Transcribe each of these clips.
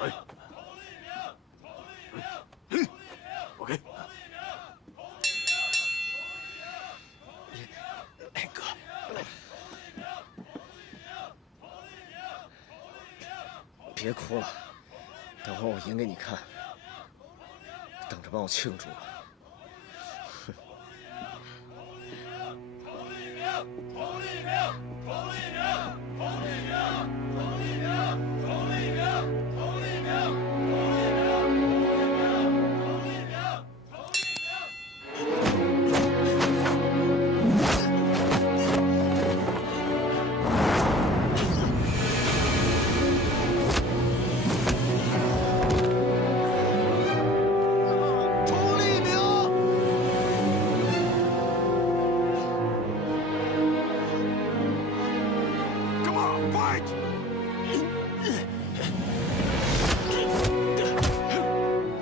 哎，OK。哥，别哭了，等会儿我赢给你看，等着帮我庆祝吧。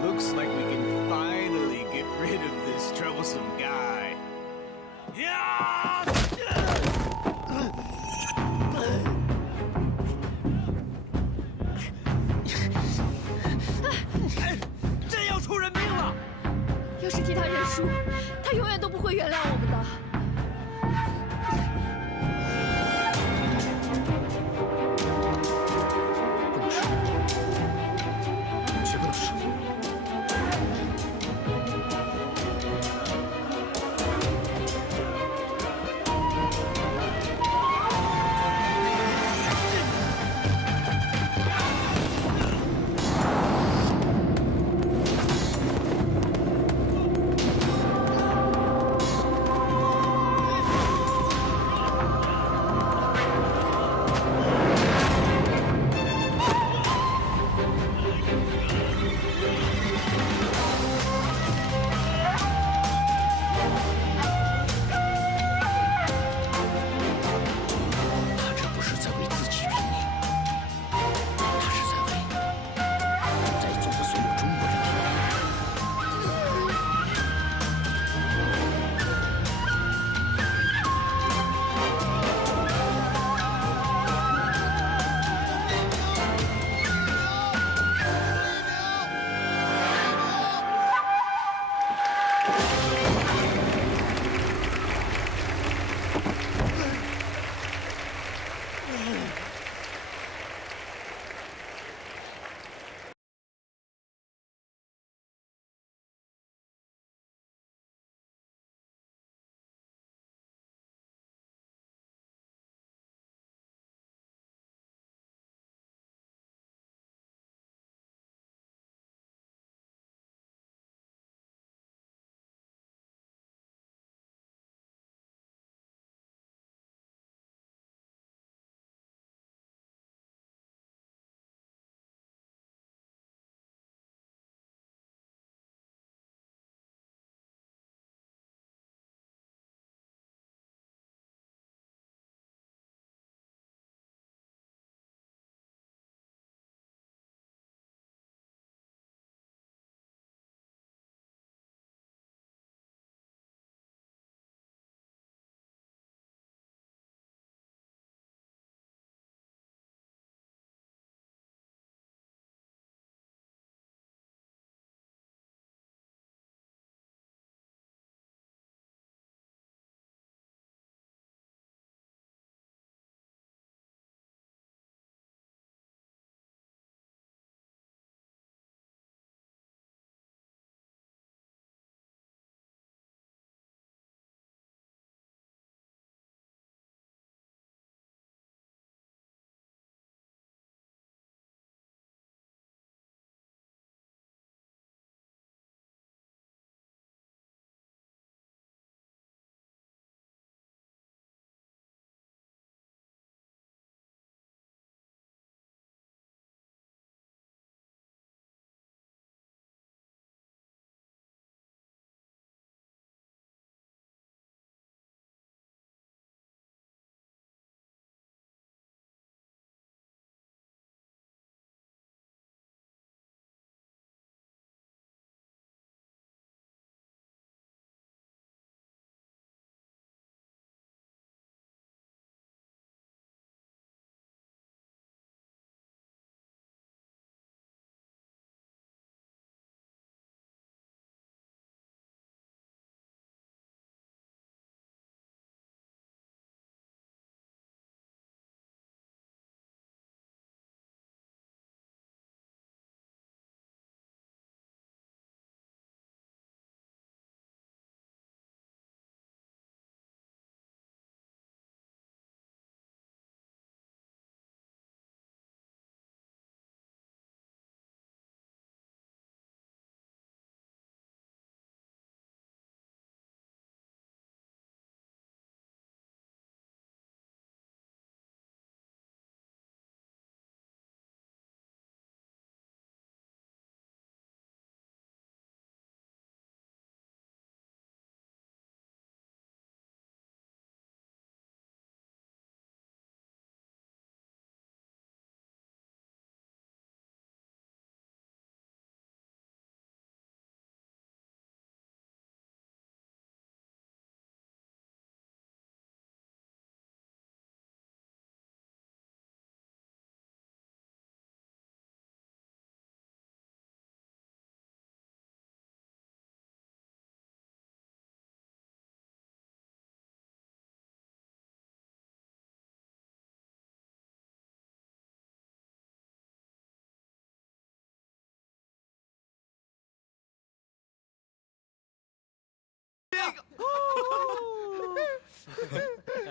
Looks like we can finally get rid of this troublesome guy. Yeah! 真要出人命了！要是替他认输，他永远都不会原谅我们的。 不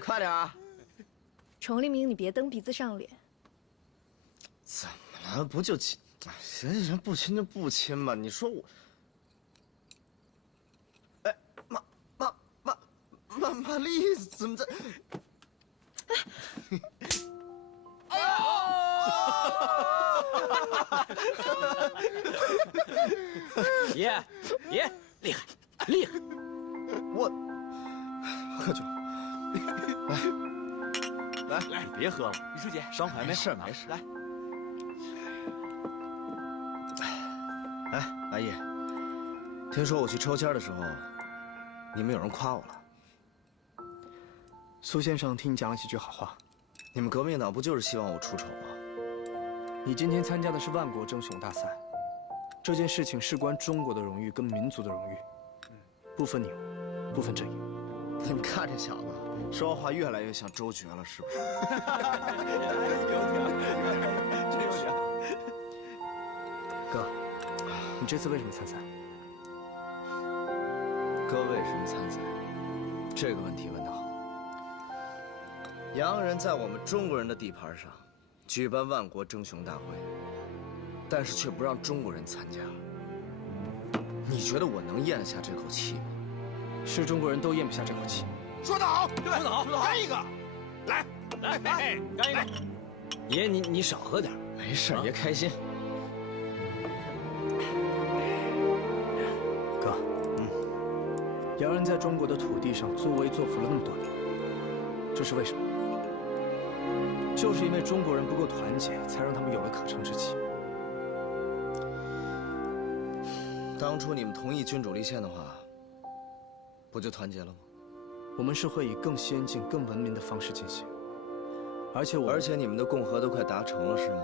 快点啊！崇立明，你别蹬鼻子上脸。怎么了？不就亲？行行，不亲就不亲吧。你说我……哎，玛丽怎么在？爷，厉害，厉害！我喝酒，来，你别喝了，李书记，伤还没好呢。没事。来，哎，阿义，听说我去抽签的时候，你们有人夸我了。苏先生听你讲了几句好话。你们革命党不就是希望我出丑吗？你今天参加的是万国争雄大赛，这件事情事关中国的荣誉跟民族的荣誉，不分你我，不分阵营。你们看这小子，说话越来越像周决了，是不是？真有点。哥，你这次为什么参赛？哥为什么参赛？这个问题问得好。洋人在我们中国人的地盘上举办万国争雄大会，但是却不让中国人参加。你觉得我能咽得下这口气吗？是中国人都咽不下这口气。说得好，说得好，干一个，来，干一个。爷，你少喝点。没事，爷开心。哥，洋人在中国的土地上作威作福了那么多年，这是为什么？就是因为中国人不够团结，才让他们有了可乘之机。当初你们同意君主立宪的话，不就团结了吗？我们是会以更先进、更文明的方式进行，而且你们的共和都快达成了，是吗？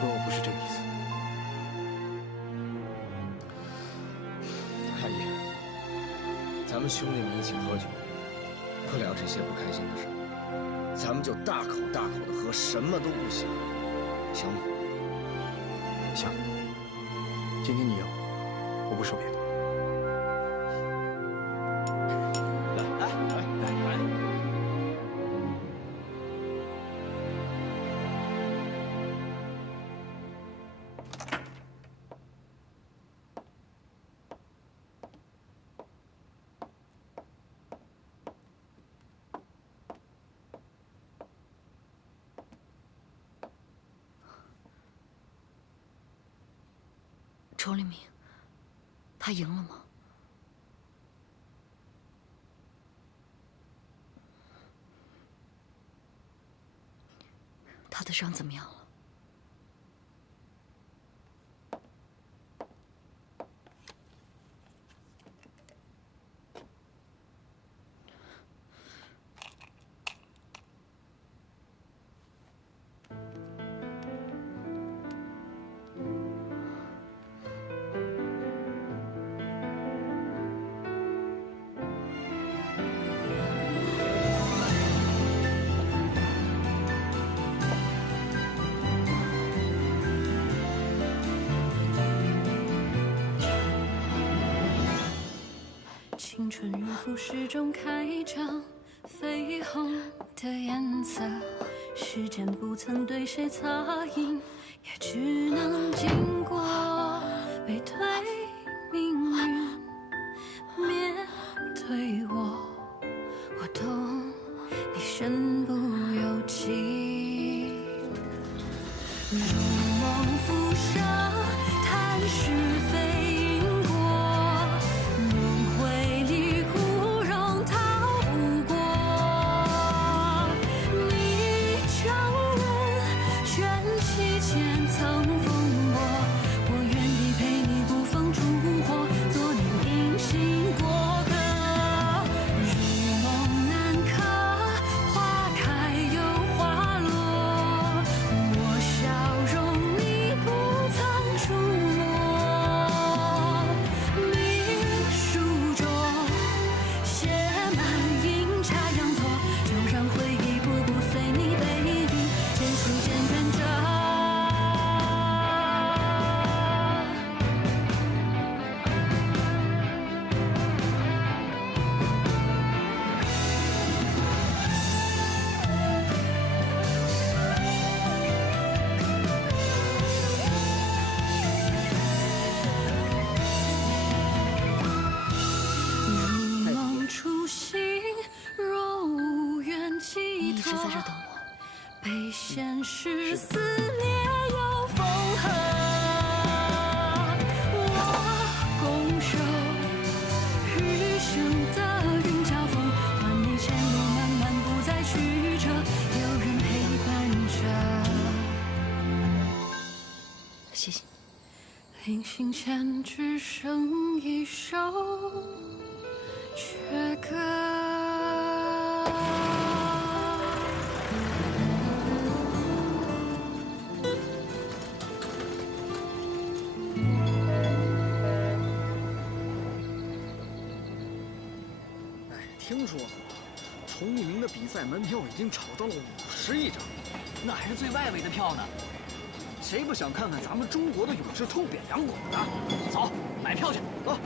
哥，我不是这个意思。阿姨，咱们兄弟们一起喝酒，不聊这些不开心的事，咱们就大口大口的喝，什么都不想，行吗？行，今天你赢，我不说别的。来。崇立明，他赢了吗？他的伤怎么样了？青春日复始终开张，绯红的颜色，时间不曾对谁擦印，也只能经过背对命运，面对我，我懂你身不由己，如梦浮生，谈是非。琴弦只剩一首绝歌。听说崇一鸣的比赛门票已经炒到了50亿张，那还是最外围的票呢。谁不想看看咱们中国的勇士痛扁洋鬼子？走，买票去。走。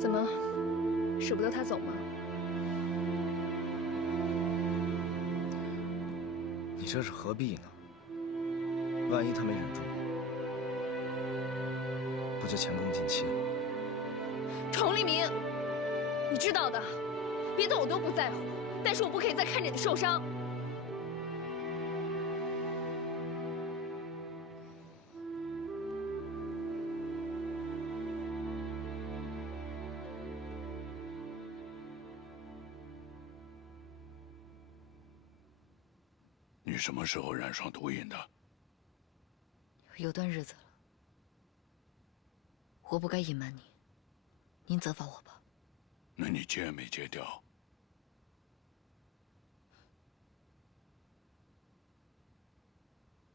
怎么，舍不得他走吗？你这是何必呢？万一他没忍住，不就前功尽弃了？崇立明，你知道的，别的我都不在乎，但是我不可以再看着你受伤。你什么时候染上毒瘾的？有段日子了。我不该隐瞒你，您责罚我吧。那你戒没戒掉？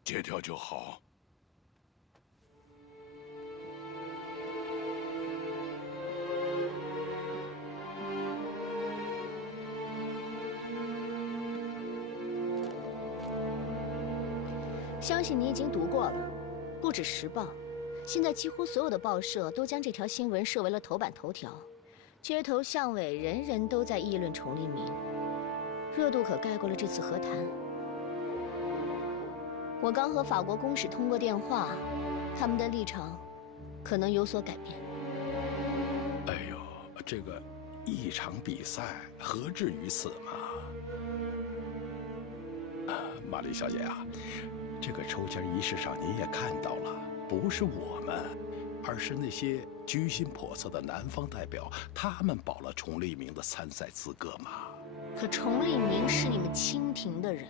戒掉就好。相信你已经读过了，不止《时报》，现在几乎所有的报社都将这条新闻设为了头版头条，街头巷尾人人都在议论崇立明，热度可盖过了这次和谈。我刚和法国公使通过电话，他们的立场可能有所改变。哎呦，这个一场比赛何至于此嘛？玛丽小姐啊，这个抽签仪式上您也看到了，不是我们，而是那些居心叵测的南方代表，他们保了崇立明的参赛资格嘛。可崇立明是你们清廷的人，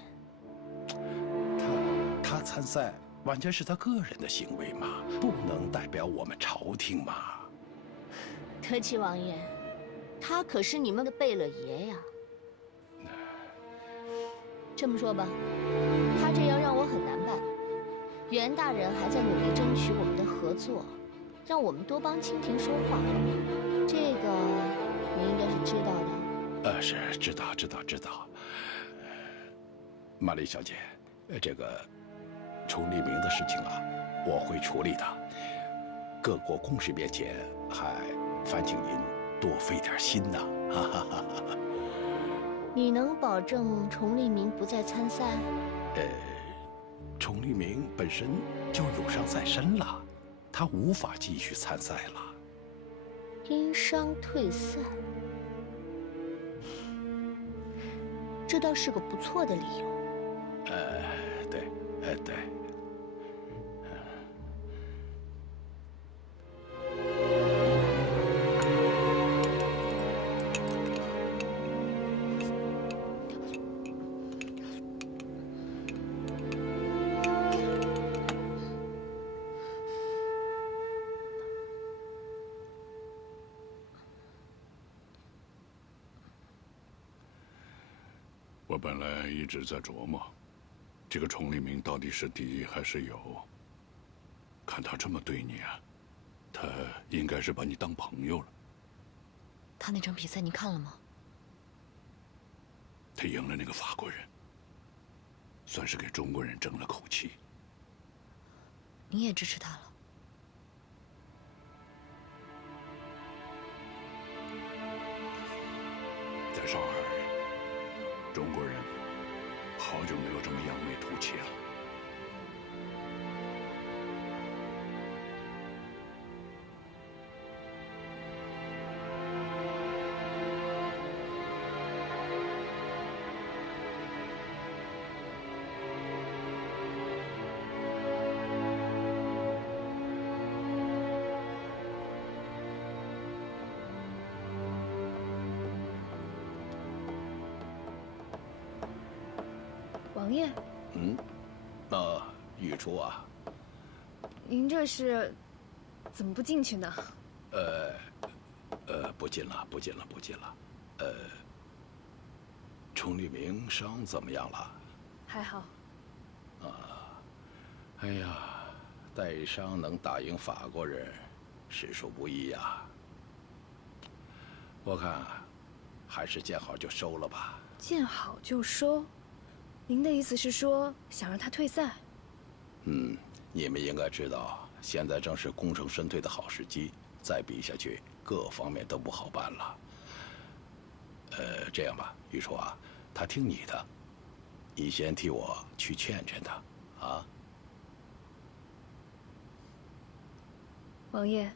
他参赛完全是他个人的行为嘛，不能代表我们朝廷嘛。德齐王爷，他可是你们的贝勒爷呀。这么说吧，他这样让我很难办。袁大人还在努力争取我们的合作，让我们多帮清廷说话。这个你应该是知道的。是知道。玛丽小姐，这个崇立明的事情啊，我会处理的。各国公使面前，还烦请您多费点心呐。哈哈哈哈。你能保证崇立明不再参赛？崇立明本身就有伤在身了，他无法继续参赛了。因伤退赛，这倒是个不错的理由。对。我本来一直在琢磨，这个崇利明到底是敌还是友。看他这么对你啊，他应该是把你当朋友了。他那场比赛你看了吗？他赢了那个法国人，算是给中国人争了口气。你也支持他了？在上海，中国人好久没有这么扬眉吐气了。王爷，玉初啊，您这是怎么不进去呢？不进了，不进了，不进了。崇利明伤怎么样了？还好。哎呀，带伤能打赢法国人，实属不易呀。我看，还是见好就收了吧。见好就收？您的意思是说想让他退赛？你们应该知道，现在正是功成身退的好时机，再比下去，各方面都不好办了。这样吧，玉初啊，他听你的，你先替我去劝劝他，啊。王爷，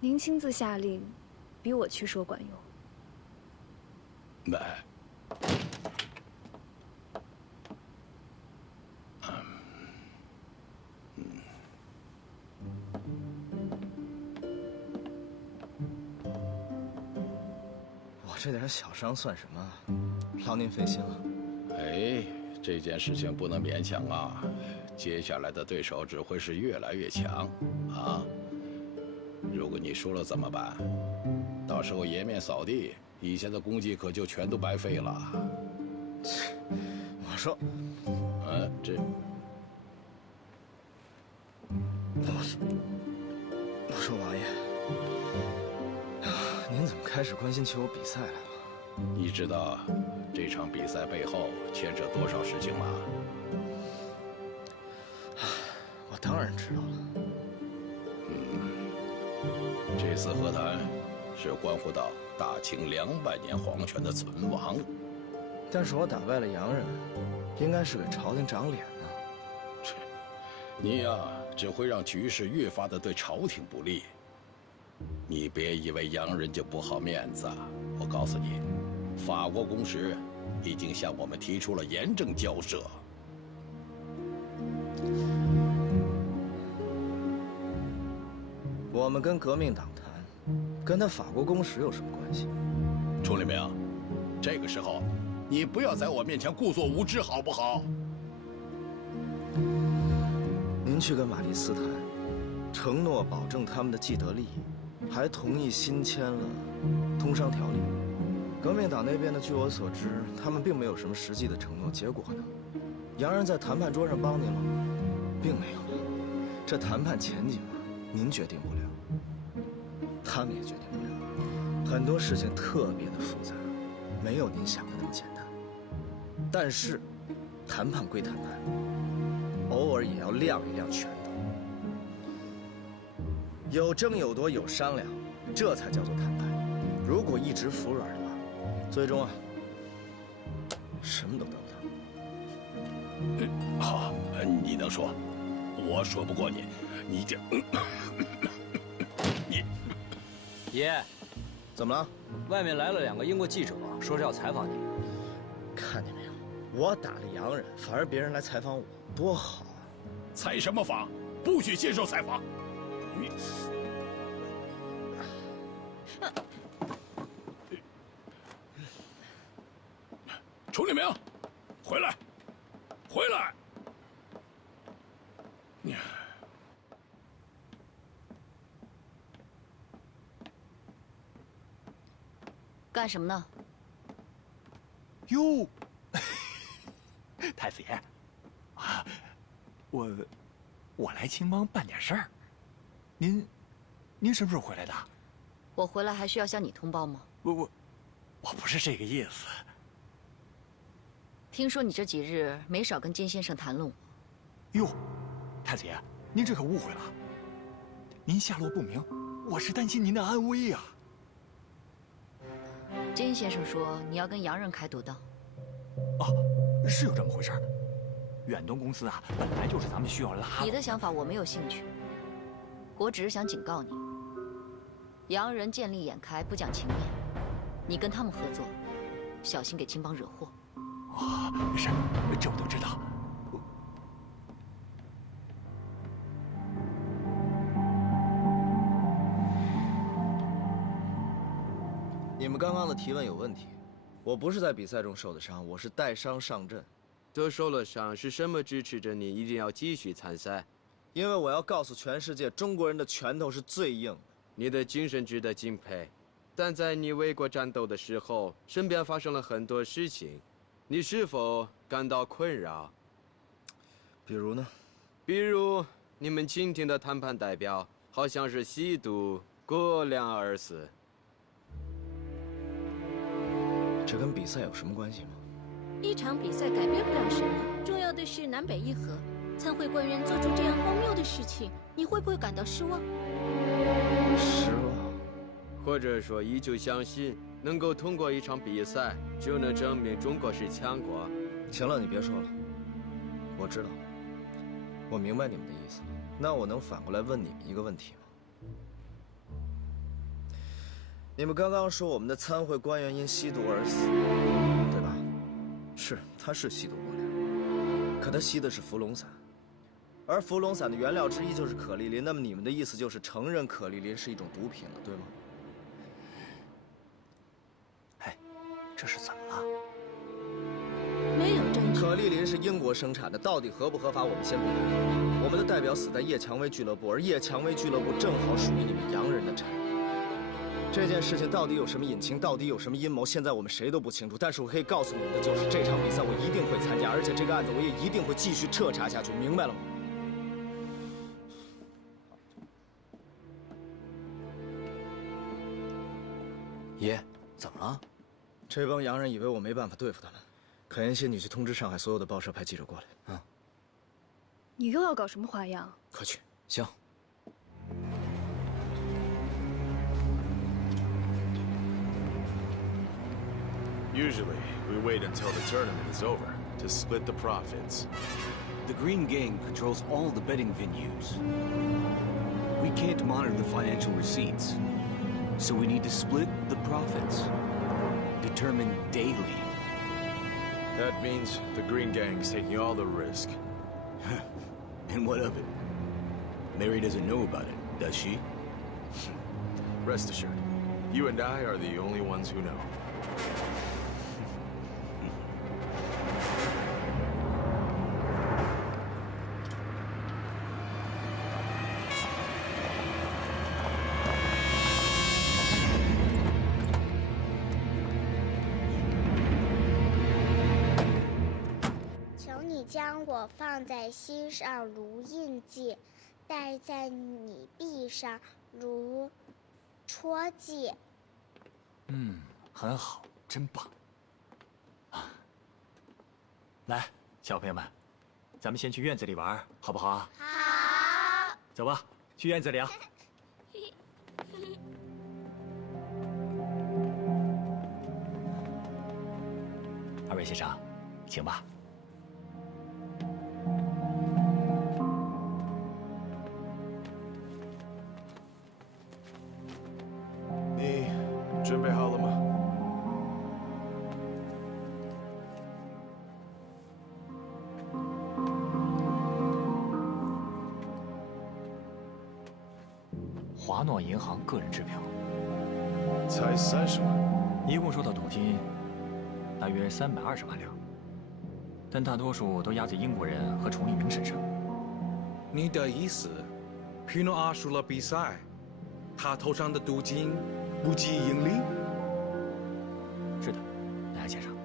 您亲自下令，比我去说管用。我这点小伤算什么？劳您费心了。哎，这件事情不能勉强啊！接下来的对手只会是越来越强，啊！如果你输了怎么办？到时候颜面扫地，以前的功绩可就全都白费了。我说，我说王爷，您怎么开始关心起我比赛来了？你知道这场比赛背后牵扯多少事情吗？我当然知道了。这次和谈是关乎到大清200年皇权的存亡。但是我打败了洋人，应该是给朝廷长脸呢。你呀，只会让局势越发的对朝廷不利。你别以为洋人就不好面子，我告诉你，法国公使已经向我们提出了严正交涉。我们跟革命党谈，跟他法国公使有什么关系？崇利明，这个时候，你不要在我面前故作无知，好不好？您去跟玛丽斯谈，承诺保证他们的既得利益，还同意新签了通商条例。革命党那边呢，据我所知，他们并没有什么实际的承诺。结果呢，洋人在谈判桌上帮您了吗？并没有。这谈判前景啊，您决定不了，他们也决定不了。很多事情特别的复杂，没有您想的那么简单。但是，谈判归谈判，偶尔也要亮一亮拳头，有争有夺有商量，这才叫做谈判。如果一直服软的话，最终啊，什么都得不到。好，你能说，我说不过你，你这，你，爷，怎么了？外面来了2个英国记者，说是要采访你。看见没有，我打了洋人，反而别人来采访我，多好啊！采什么访？不许接受采访。你。崇利明，回来，回来！你干什么呢？哟，太子爷，啊，我来青帮办点事儿。您什么时候回来的？我回来还需要向你通报吗？我不是这个意思。听说你这几日没少跟金先生谈论我。哟，太子爷，您这可误会了。您下落不明，我是担心您的安危呀。金先生说你要跟洋人开赌档。哦，是有这么回事。远东公司啊，本来就是咱们需要拉。你的想法我没有兴趣，我只是想警告你，洋人见利眼开，不讲情面，你跟他们合作，小心给青帮惹祸。哦，是，这我都知道。你们刚刚的提问有问题，我不是在比赛中受的伤，我是带伤上阵。都受了伤，是什么支持着你一定要继续参赛？因为我要告诉全世界，中国人的拳头是最硬的。你的精神值得敬佩，但在你为国战斗的时候，身边发生了很多事情，你是否感到困扰？比如呢？比如你们倾听的谈判代表好像是吸毒过量而死。这跟比赛有什么关系吗？一场比赛改变不了什么，重要的是南北议和。参会官员做出这样荒谬的事情，你会不会感到失望？失望，或者说依旧相信能够通过一场比赛就能证明中国是强国？行了，你别说了，我知道，我明白你们的意思。那我能反过来问你们一个问题吗？你们刚刚说我们的参会官员因吸毒而死，对吧？是，他是吸毒过量，可他吸的是伏龙散，而伏龙散的原料之一就是可丽林。那么你们的意思就是承认可丽林是一种毒品了，对吗？哎，这是怎么了？没有证据。可丽林是英国生产的，到底合不合法，我们先不谈。我们的代表死在叶蔷薇俱乐部，而叶蔷薇俱乐部正好属于你们洋人的产业。这件事情到底有什么隐情，到底有什么阴谋，现在我们谁都不清楚。但是我可以告诉你们的就是，这场比赛我一定会参加，而且这个案子我也一定会继续彻查下去，明白了吗？爷，怎么了？这帮洋人以为我没办法对付他们，肯言谢，你去通知上海所有的报社派记者过来。嗯。你又要搞什么花样？快去。行。Usually, we wait until the tournament is over to split the profits. The Green Gang controls all the betting venues. We can't monitor the financial receipts, so we need to split the profits. Determined daily. That means the Green Gang's taking all the risk. And what of it? Mary doesn't know about it, does she? Rest assured, you and I are the only ones who know. 将我放在心上如印记，戴在你臂上如戳记。很好，真棒。来，小朋友们，咱们先去院子里玩，好不好啊？好。走吧，去院子里啊。二位先生，请吧。你准备好了吗？华诺银行个人支票，才30万，一共收到赌金大约320万两，但大多数都压在英国人和崇利明身上。你的意思，皮诺阿输了比赛，他头上的赌金不计盈利？是的，莱亚先生。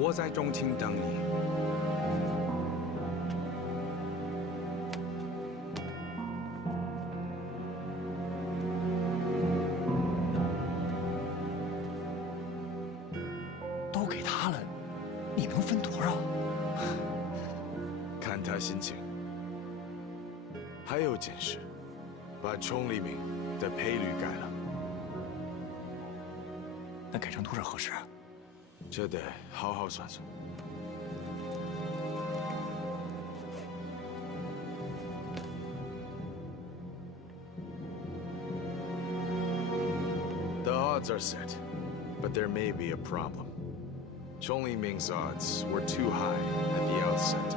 我在中厅等你。都给他了，你能分多少？看他心情。还有件事，把崇黎明的赔率改了。那改成多少合适啊？这得好好算算。The odds are set, but there may be a problem. Chong Li-ming's odds were too high at the outset.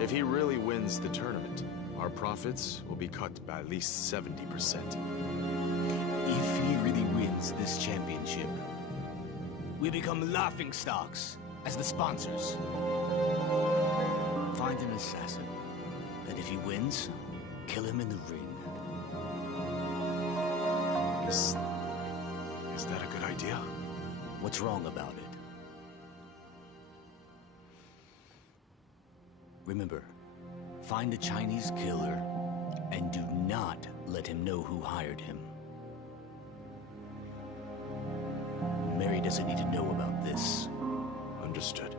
If he really wins the tournament, our profits will be cut by at least 70%. If he really wins this championship, we become laughingstocks as the sponsors. Find an assassin, and if he wins, kill him in the ring. Is that a good idea? What's wrong about it? Remember, find the Chinese killer and do not let him know who hired him. Mary doesn't need to know about this. Understood.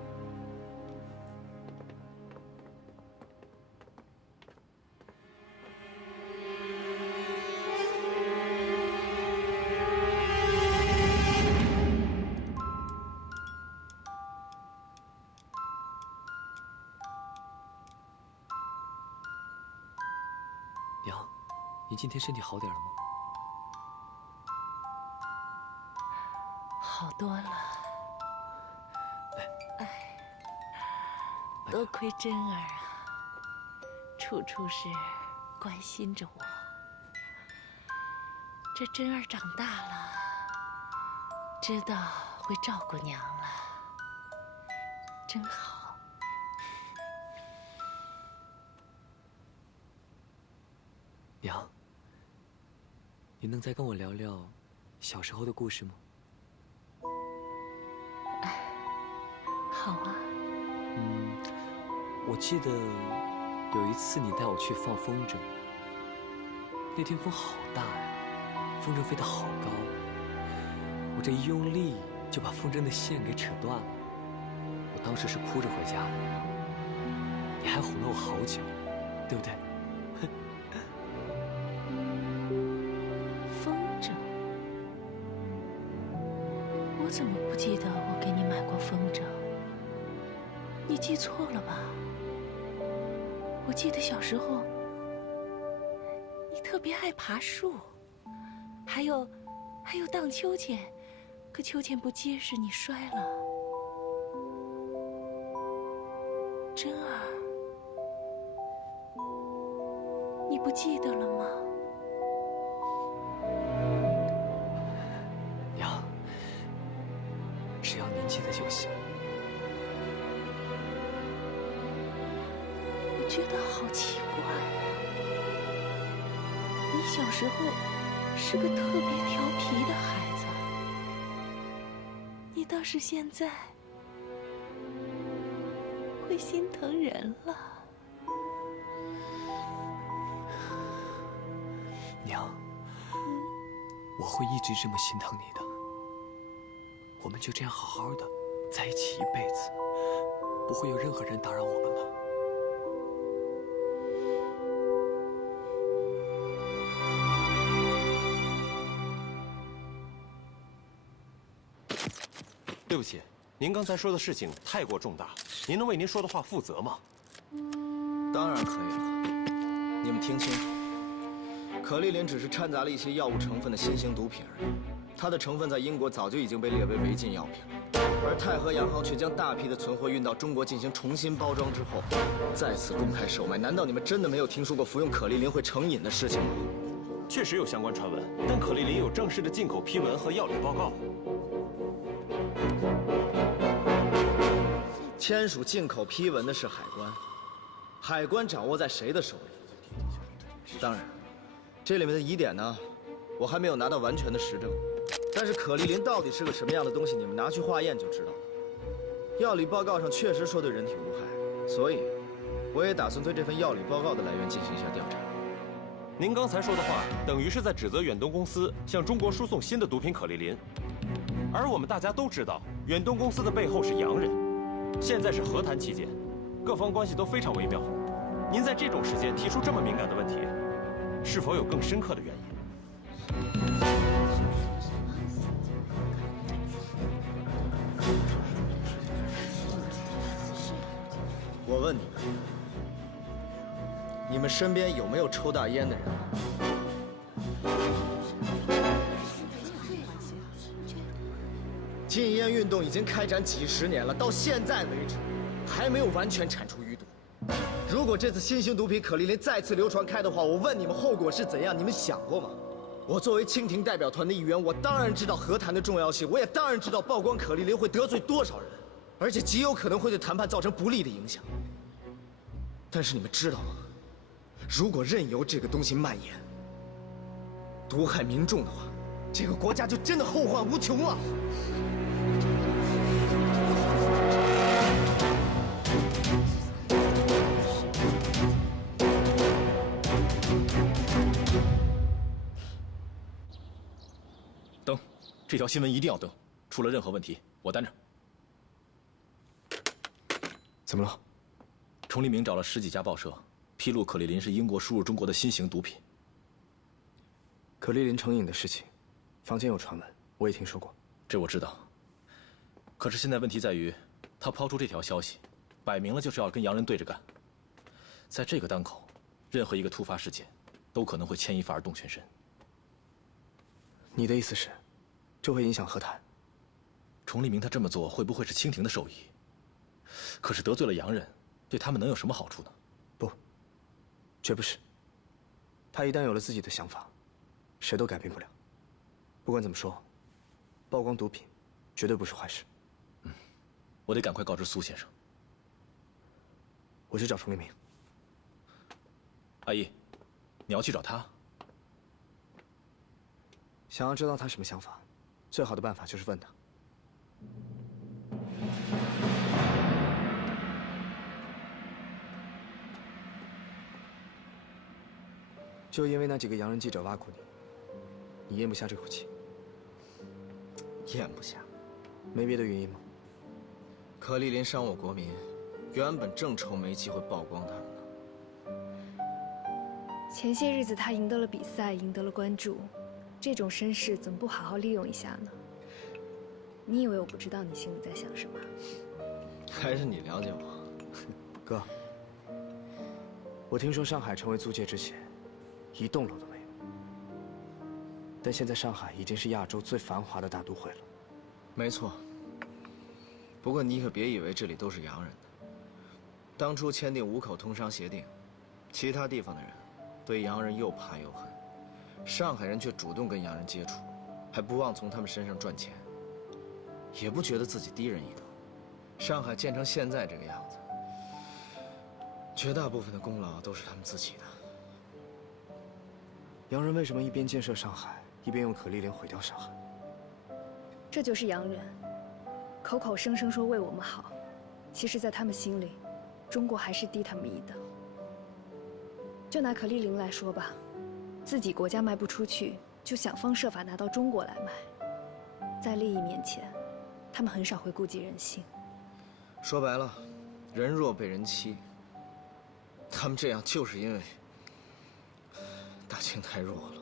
娘，您今天身体好点了吗？好多了。哎，多亏真儿啊，处处是关心着我。这真儿长大了，知道会照顾娘了，真好。娘，您能再跟我聊聊小时候的故事吗？好啊。我记得有一次你带我去放风筝，那天风好大呀，风筝飞得好高，我这一用力就把风筝的线给扯断了。我当时是哭着回家的，你还哄了我好久，对不对？风筝，我怎么不记得我给你买过风筝？你记错了吧？我记得小时候，你特别爱爬树，还有荡秋千，可秋千不结实，你摔了。真儿，你不记得了吗？娘，只要您记得就行。我觉得好奇怪啊！你小时候是个特别调皮的孩子，你倒是现在会心疼人了。娘，我会一直这么心疼你的。我们就这样好好的在一起一辈子，不会有任何人打扰我们了。对不起，您刚才说的事情太过重大，您能为您说的话负责吗？当然可以了。你们听清楚，可丽琳只是掺杂了一些药物成分的新型毒品而已，它的成分在英国早就已经被列为违禁药品了，而泰和洋行却将大批的存货运到中国进行重新包装之后，再次公开售卖。难道你们真的没有听说过服用可丽琳会成瘾的事情吗？确实有相关传闻，但可丽琳有正式的进口批文和药理报告。签署进口批文的是海关，海关掌握在谁的手里？当然，这里面的疑点呢，我还没有拿到完全的实证。但是可丽琳到底是个什么样的东西，你们拿去化验就知道了。药理报告上确实说对人体无害，所以我也打算对这份药理报告的来源进行一下调查。您刚才说的话，等于是在指责远东公司向中国输送新的毒品可丽林，而我们大家都知道，远东公司的背后是洋人，现在是和谈期间，各方关系都非常微妙。您在这种时间提出这么敏感的问题，是否有更深刻的原因？ 我问你们，你们身边有没有抽大烟的人？禁烟运动已经开展几十年了，到现在为止，还没有完全铲除余毒。如果这次新型毒品可丽林再次流传开的话，我问你们后果是怎样？你们想过吗？我作为蜻蜓代表团的一员，我当然知道和谈的重要性，我也当然知道曝光可丽林会得罪多少人，而且极有可能会对谈判造成不利的影响。 但是你们知道吗？如果任由这个东西蔓延，毒害民众的话，这个国家就真的后患无穷了。登，这条新闻一定要登，出了任何问题，我担着。怎么了？ 崇立明找了10几家报社，披露可丽林是英国输入中国的新型毒品。可丽林成瘾的事情，坊间有传闻，我也听说过。这我知道。可是现在问题在于，他抛出这条消息，摆明了就是要跟洋人对着干。在这个当口，任何一个突发事件，都可能会牵一发而动全身。你的意思是，这会影响和谈？崇立明他这么做，会不会是清廷的授意？可是得罪了洋人。 对他们能有什么好处呢？不，绝不是。他一旦有了自己的想法，谁都改变不了。不管怎么说，曝光毒品绝对不是坏事。我得赶快告知苏先生。我去找崇立明。阿姨，你要去找他？想要知道他什么想法，最好的办法就是问他。 就因为那几个洋人记者挖苦你，你咽不下这口气。咽不下，没别的原因吗？可丽林伤我国民，原本正愁没机会曝光他们呢。前些日子他赢得了比赛，赢得了关注，这种声势怎么不好好利用一下呢？你以为我不知道你心里在想什么？还是你了解我，哥。我听说上海成为租界之前。 一栋楼都没有，但现在上海已经是亚洲最繁华的大都会了。没错。不过你可别以为这里都是洋人的。当初签订5口通商协定，其他地方的人对洋人又怕又恨，上海人却主动跟洋人接触，还不忘从他们身上赚钱，也不觉得自己低人一等。上海建成现在这个样子，绝大部分的功劳都是他们自己的。 洋人为什么一边建设上海，一边用可丽林毁掉上海？这就是洋人，口口声声说为我们好，其实，在他们心里，中国还是低他们一等。就拿可丽林来说吧，自己国家卖不出去，就想方设法拿到中国来卖。在利益面前，他们很少会顾及人性。说白了，人弱被人欺。他们这样就是因为。 大清太弱了。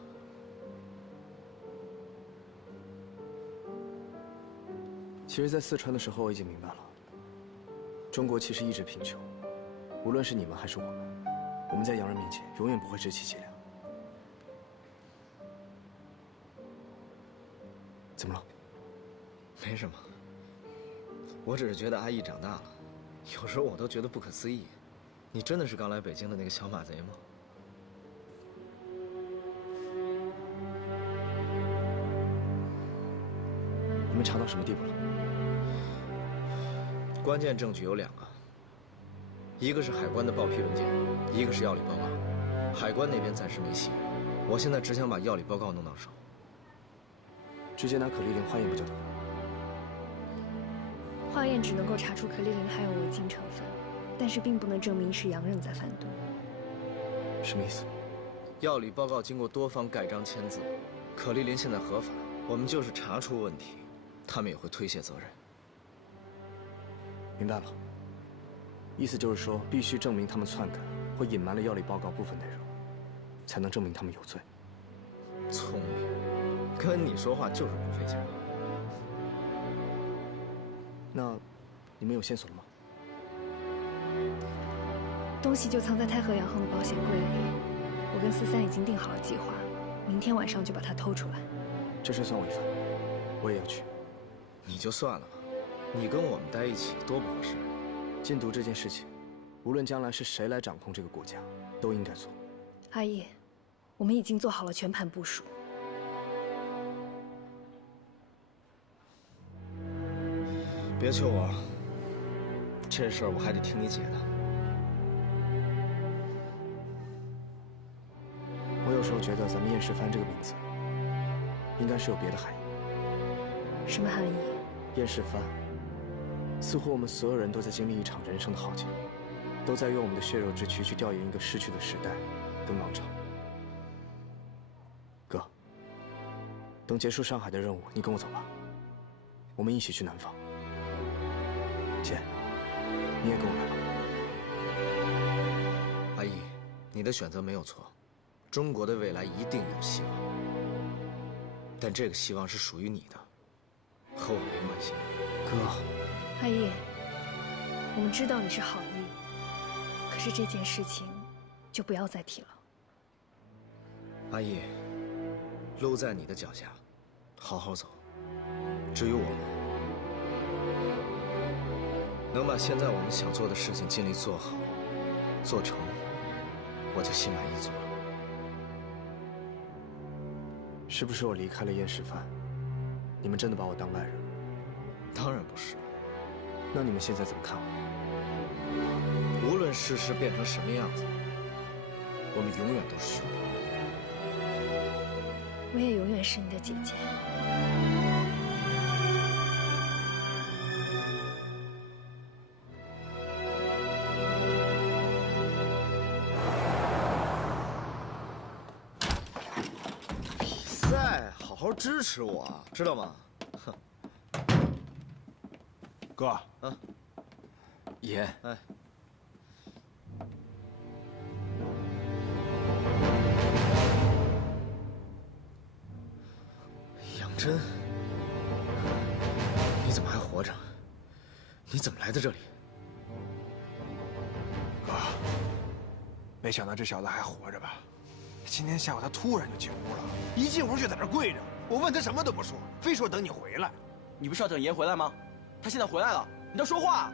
其实，在四川的时候，我已经明白了，中国其实一直贫穷，无论是你们还是我们在洋人面前永远不会志气脊梁。怎么了？没什么，我只是觉得阿义长大了，有时候我都觉得不可思议。你真的是刚来北京的那个小马贼吗？ 你们查到什么地步了？关键证据有2个，一个是海关的报批文件，一个是药理报告。海关那边暂时没戏，我现在只想把药理报告弄到手。直接拿可丽林化验不就得了？化化验只能够查出可丽林含有违禁成分，但是并不能证明是洋人在贩毒。什么意思？药理报告经过多方盖章签字，可丽林现在合法，我们就是查出问题，他们也会推卸责任。明白了。意思就是说，必须证明他们篡改或隐瞒了药理报告部分内容，才能证明他们有罪。聪明，跟你说话就是不费劲。那，你们有线索了吗？东西就藏在太和洋行的保险柜里，我跟43已经定好了计划，明天晚上就把它偷出来。这事算我一份，我也要去。你就算了吧，你跟我们待一起多不合适。禁毒这件事情，无论将来是谁来掌控这个国家，都应该做。阿义，我们已经做好了全盘部署。别求我，这事儿我还得听你姐的。我有时候觉得咱们燕世藩这个名字，应该是有别的含义。什么含义？燕世藩，似乎我们所有人都在经历一场人生的浩劫，都在用我们的血肉之躯去调研一个逝去的时代跟王朝。哥，等结束上海的任务，你跟我走吧，我们一起去南方。姐，你也跟我来吧。阿义，你的选择没有错，中国的未来一定有希望，但这个希望是属于你的，和我没关系。哥，阿义，我们知道你是好意，可是这件事情就不要再提了。阿义，路在你的脚下，好好走。至于我们，能把现在我们想做的事情尽力做好、做成，我就心满意足了。是不是我离开了燕世藩，你们真的把我当外人？当然不是。那你们现在怎么看我？无论世事变成什么样子，我们永远都是兄弟。我也永远是你的姐姐。好好支持我，知道吗？哼，哥，啊，爷，哎，杨真，你怎么还活着？你怎么来的这里？哥，没想到这小子还活着吧？今天下午他突然就进屋了，一进屋就在那跪着。我问他什么都不说，非说等你回来。你不是要等爷回来吗？他现在回来了，你倒说话！